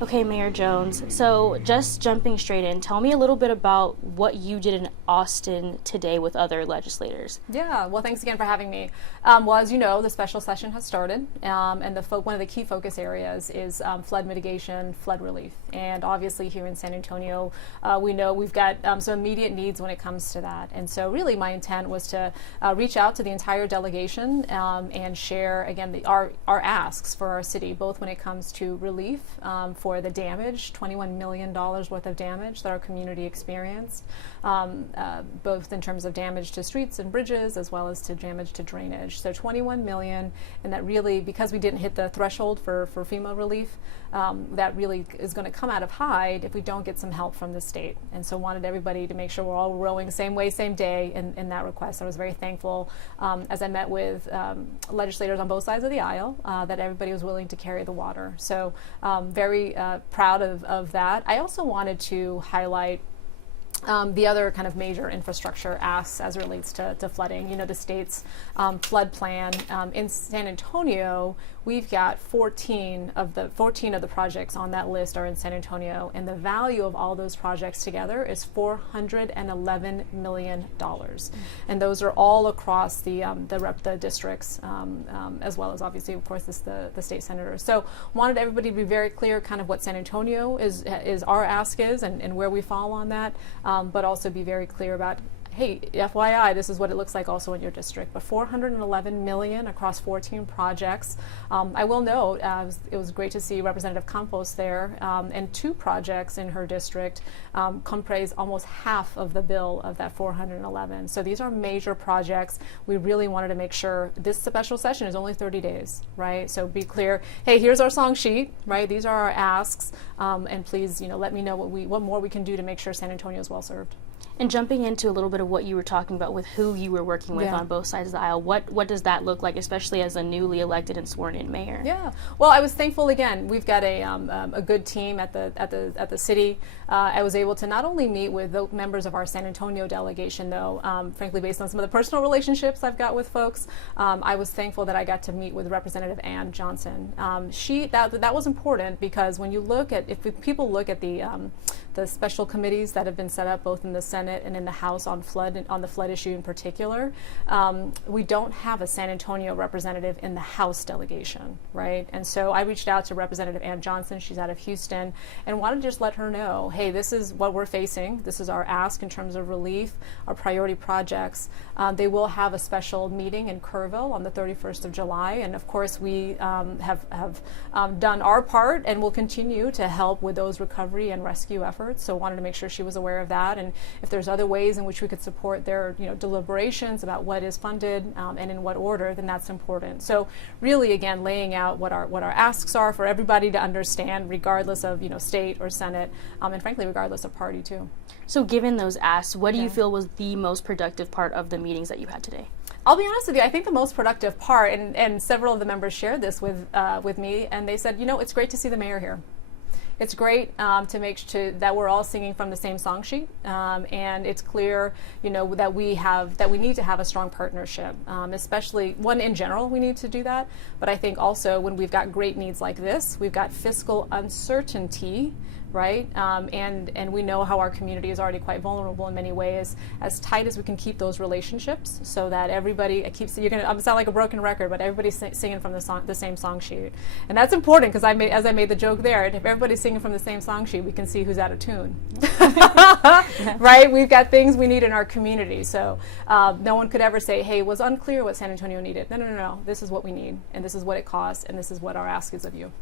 Okay, Mayor Jones, so just jumping straight in, tell me a little bit about what you did in Austin today with other legislators. Yeah, well, thanks again for having me. Well, as you know, the special session has started, and one of the key focus areas is flood mitigation, flood relief. And obviously here in San Antonio, we know we've got some immediate needs when it comes to that. And so really my intent was to reach out to the entire delegation and share, again, our asks for our city, both when it comes to relief for the damage, $21 million worth of damage that our community experienced, both in terms of damage to streets and bridges as well as to damage to drainage. So 21 million, and that really, because we didn't hit the threshold for FEMA relief, that really is going to come out of hide if we don't get some help from the state. And so wanted everybody to make sure we're all rowing same way, same day in that request. I was very thankful as I met with legislators on both sides of the aisle that everybody was willing to carry the water. So very proud of that. I also wanted to highlight the other kind of major infrastructure asks as it relates to flooding. You know, the state's flood plan in San Antonio, we've got 14 of the projects on that list are in San Antonio, and the value of all those projects together is $411 million. And those are all across the districts, as well as obviously, of course, the state senators. So wanted everybody to be very clear kind of what San Antonio is our ask is and where we fall on that. But also be very clear about, hey, FYI, this is what it looks like also in your district. But $411 million across 14 projects. I will note, it was great to see Representative Campos there, and 2 projects in her district comprise almost half of the bill of that 411. So these are major projects. We really wanted to make sure this special session is only 30 days, right? So be clear, hey, here's our song sheet, right? These are our asks, and please, let me know what more we can do to make sure San Antonio is well served. And jumping into a little bit of what you were talking about with who you were working with on both sides of the aisle, what does that look like, especially as a newly elected and sworn in mayor? Yeah, well, I was thankful again. We've got a good team at the city. I was able to not only meet with the members of our San Antonio delegation, though, frankly, based on some of the personal relationships I've got with folks, I was thankful that I got to meet with Representative Ann Johnson. That was important because when you look at, if people look at the special committees that have been set up both in the Senate and in the House on the flood issue in particular, we don't have a San Antonio representative in the House delegation, right? And so I reached out to Representative Ann Johnson, she's out of Houston, and wanted to just let her know, hey, this is what we're facing. This is our ask in terms of relief, our priority projects. They will have a special meeting in Kerrville on the 31st of July, and of course we have done our part and will continue to help with those recovery and rescue efforts. So wanted to make sure she was aware of that, and if there's other ways in which we could support their deliberations about what is funded and in what order, then that's important. So really, again, laying out what our asks are for everybody to understand, regardless of state or Senate, and frankly, regardless of party too. So given those asks, what do you feel was the most productive part of the meetings that you had today? I'll be honest with you, I think the most productive part, and several of the members shared this with me, and they said, it's great to see the mayor here. It's great to make sure that we're all singing from the same song sheet, and it's clear, that we need to have a strong partnership. Especially one in general, we need to do that. But I think also when we've got great needs like this, we've got fiscal uncertainty, right? And we know how our community is already quite vulnerable in many ways. As tight as we can keep those relationships, so that everybody you're going to sound like a broken record, but everybody's singing from the same song sheet, and that's important because as I made the joke there, if everybody's singing from the same song sheet, we can see who's out of tune, right? We've got things we need in our community, so no one could ever say, "Hey, it was unclear what San Antonio needed." No. This is what we need, and this is what it costs, and this is what our ask is of you.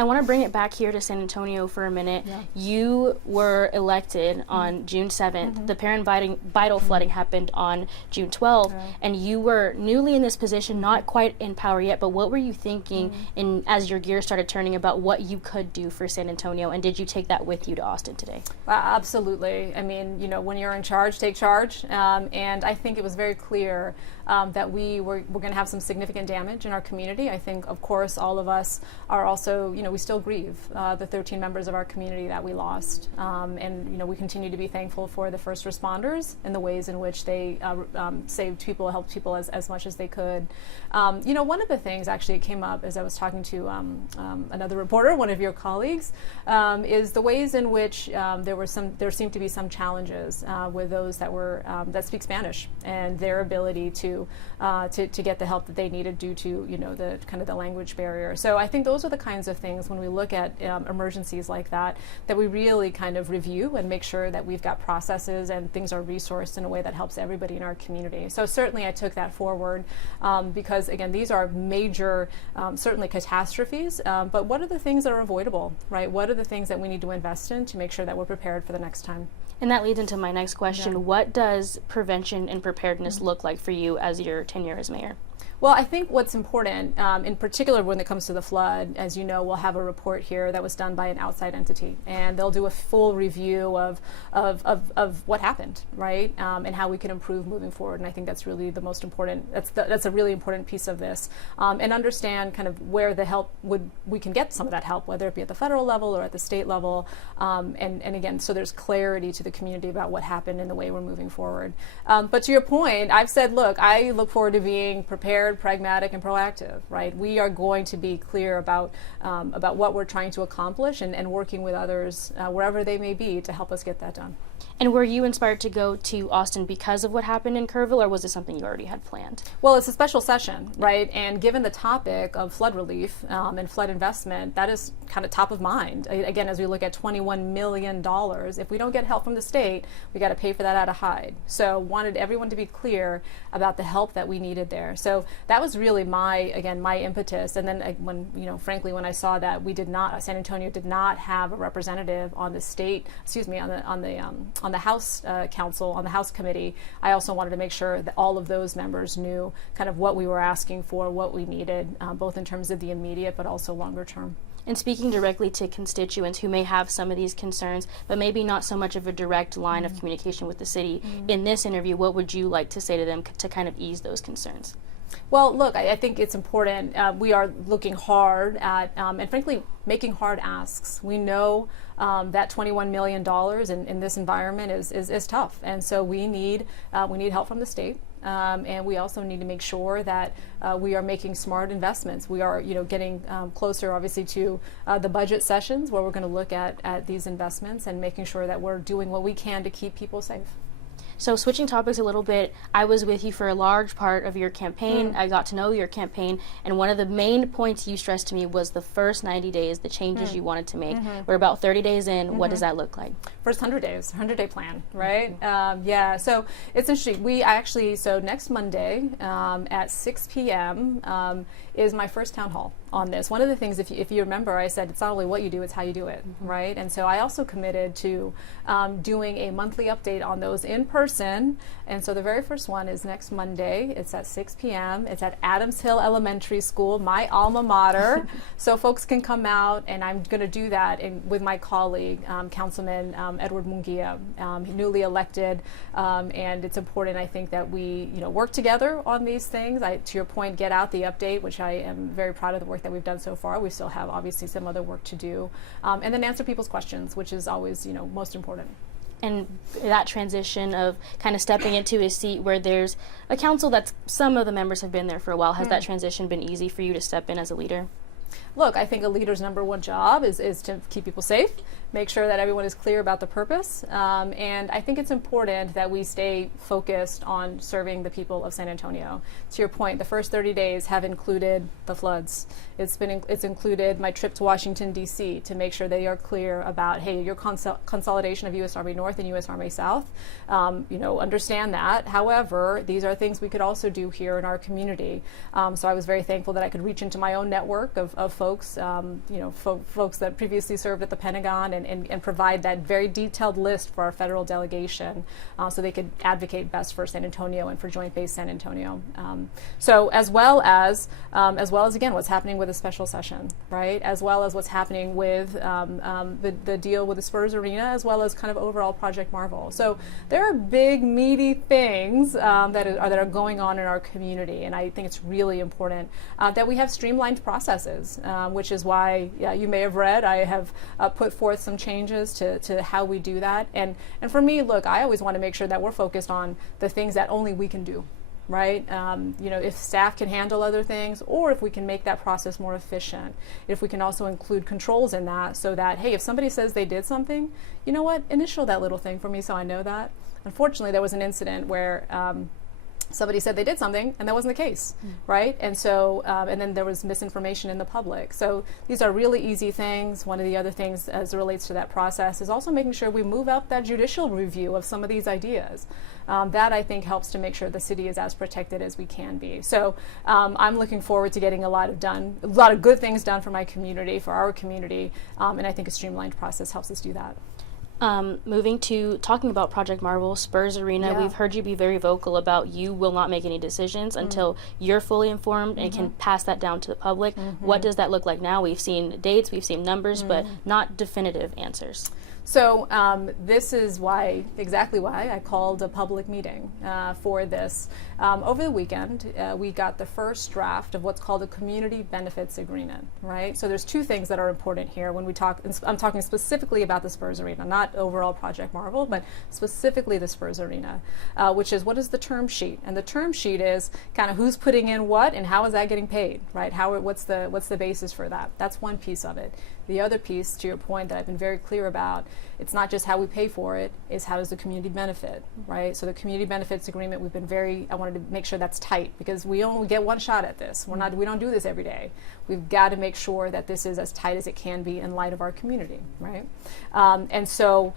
I want to bring it back here to San Antonio for a minute. Yeah. You were elected on June 7th. The Vital flooding happened on June 12th, and you were newly in this position, not quite in power yet, but what were you thinking as your gears started turning about what you could do for San Antonio, and did you take that with you to Austin today? Absolutely. I mean, when you're in charge, take charge, and I think it was very clear that we're going to have some significant damage in our community. I think, of course, all of us are also, we still grieve the 13 members of our community that we lost. And, we continue to be thankful for the first responders and the ways in which they saved people, helped people as much as they could. One of the things actually came up as I was talking to another reporter, one of your colleagues, is the ways in which there seemed to be some challenges with those that speak Spanish and their ability to get the help that they needed due to the kind of the language barrier. So I think those are the kinds of things when we look at emergencies like that we really kind of review and make sure that we've got processes and things are resourced in a way that helps everybody in our community. So certainly I took that forward because again, these are major, certainly catastrophes, but what are the things that are avoidable, right? What are the things that we need to invest in to make sure that we're prepared for the next time? And that leads into my next question. Yeah. What does prevention and preparedness look like for you as your tenure as mayor? Well, I think what's important, in particular when it comes to the flood, as you know, we'll have a report here that was done by an outside entity, and they'll do a full review of what happened, right, and how we can improve moving forward. And I think that's really the most important. That's a really important piece of this, and understand kind of where the help we can get some of that help, whether it be at the federal level or at the state level, and again, so there's clarity to the community about what happened and the way we're moving forward. But to your point, I've said, look, I look forward to being prepared, pragmatic, and proactive, right? We are going to be clear about what we're trying to accomplish and working with others wherever they may be to help us get that done. And were you inspired to go to Austin because of what happened in Kerrville, or was it something you already had planned? Well, it's a special session, right? And given the topic of flood relief and flood investment, that is kind of top of mind. Again, as we look at $21 million, if we don't get help from the state, we got to pay for that out of hide. So wanted everyone to be clear about the help that we needed there. So that was really my impetus. And then frankly, when I saw that San Antonio did not have a representative on the state, on the House Council, on the House Committee, I also wanted to make sure that all of those members knew kind of what we were asking for, what we needed, both in terms of the immediate but also longer term. And speaking directly to constituents who may have some of these concerns, but maybe not so much of a direct line of communication with the city, in this interview, what would you like to say to them to kind of ease those concerns? Well, look, I think it's important. We are looking hard at, and frankly, making hard asks. We know that $21 million in this environment is tough, and so we need help from the state. And we also need to make sure that we are making smart investments. We are, getting closer, obviously, to the budget sessions where we're going to look at these investments and making sure that we're doing what we can to keep people safe. So switching topics a little bit, I was with you for a large part of your campaign. I got to know your campaign, and one of the main points you stressed to me was the first 90 days, the changes you wanted to make. We're about 30 days in. What does that look like? First 100 days, 100-day plan, right? So it's interesting. So next Monday at 6 p.m. Is my first town hall on this. One of the things, if you remember, I said it's not only what you do, it's how you do it, right? And so I also committed to doing a monthly update on those in person. And so the very first one is next Monday. It's at 6 p.m. It's at Adams Hill Elementary School, my alma mater. So folks can come out, and I'm going to do that with my colleague, Councilman Edward Munguia, newly elected. And it's important, I think, that we work together on these things. To your point, get out the update, which I am very proud of the work that we've done so far. We still have, obviously, some other work to do. And then answer people's questions, which is always, most important. And that transition of kind of stepping into a seat where there's a council that's some of the members have been there for a while, has that transition been easy for you to step in as a leader? Look, I think a leader's number one job is to keep people safe, make sure that everyone is clear about the purpose, and I think it's important that we stay focused on serving the people of San Antonio. To your point, the first 30 days have included the floods. It's included my trip to Washington, D.C. to make sure they are clear about, hey, your consolidation of U.S. Army North and U.S. Army South, understand that. However, these are things we could also do here in our community. So I was very thankful that I could reach into my own network of folks folks, folks that previously served at the Pentagon, and provide that very detailed list for our federal delegation, so they could advocate best for San Antonio and for Joint Base San Antonio. So as well as again what's happening with the special session, right? As well as what's happening with the deal with the Spurs Arena, as well as kind of overall Project Marvel. So there are big, meaty things that are going on in our community, and I think it's really important that we have streamlined processes, which is why you may have read I have put forth some changes to how we do that. And for me, look, I always want to make sure that we're focused on the things that only we can do. Right? If staff can handle other things, or if we can make that process more efficient, if we can also include controls in that, so that, hey, if somebody says they did something, you know what, initial that little thing for me so I know that. Unfortunately, there was an incident where somebody said they did something and that wasn't the case, right? And so, and then there was misinformation in the public. So these are really easy things. One of the other things as it relates to that process is also making sure we move up that judicial review of some of these ideas. That I think helps to make sure the city is as protected as we can be. So I'm looking forward to getting a lot of good things done for my community, for our community, and I think a streamlined process helps us do that. Moving to talking about Project Marvel, Spurs Arena, we've heard you be very vocal about you will not make any decisions until you're fully informed and can pass that down to the public. What does that look like now? We've seen dates, we've seen numbers, but not definitive answers. So this is exactly why I called a public meeting for this. Over the weekend, we got the first draft of what's called a community benefits agreement, right? So there's two things that are important here when we talk. I'm talking specifically about the Spurs Arena, not overall Project Marvel, but specifically the Spurs Arena, which is what is the term sheet? And the term sheet is kind of who's putting in what and how is that getting paid, right? What's the basis for that? That's one piece of it. The other piece, to your point, that I've been very clear about, it's not just how we pay for it, is how does the community benefit, right? So the community benefits agreement, I wanted to make sure that's tight, because we only get one shot at this. We don't do this every day. We've got to make sure that this is as tight as it can be in light of our community, right? And so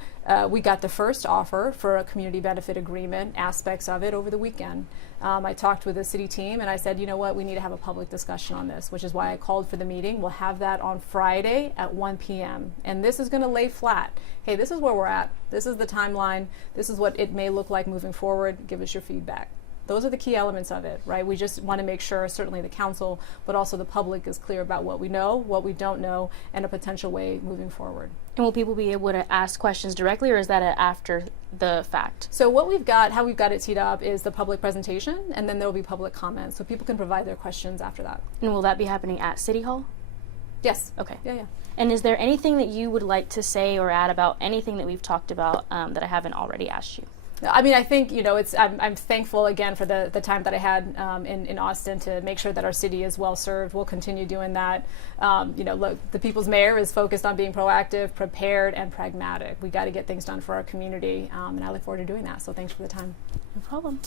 we got the first offer for a community benefit agreement, aspects of it, over the weekend. I talked with the city team and I said, you know what, we need to have a public discussion on this, which is why I called for the meeting. We'll have that on Friday at 1 p.m. And this is going to lay flat. Hey, this is where we're at. This is the timeline. This is what it may look like moving forward. Give us your feedback. Those are the key elements of it, right? We just want to make sure, certainly the council, but also the public is clear about what we know, what we don't know, and a potential way moving forward. And will people be able to ask questions directly, or is that after the fact? So how we've got it teed up is the public presentation, and then there will be public comments, so people can provide their questions after that. And will that be happening at City Hall? Yes. Okay. Yeah. And is there anything that you would like to say or add about anything that we've talked about that I haven't already asked you? I mean, I think, I'm thankful again for the time that I had in Austin to make sure that our city is well served. We'll continue doing that. Look, the people's mayor is focused on being proactive, prepared, and pragmatic. We got to get things done for our community, and I look forward to doing that. So thanks for the time. No problem.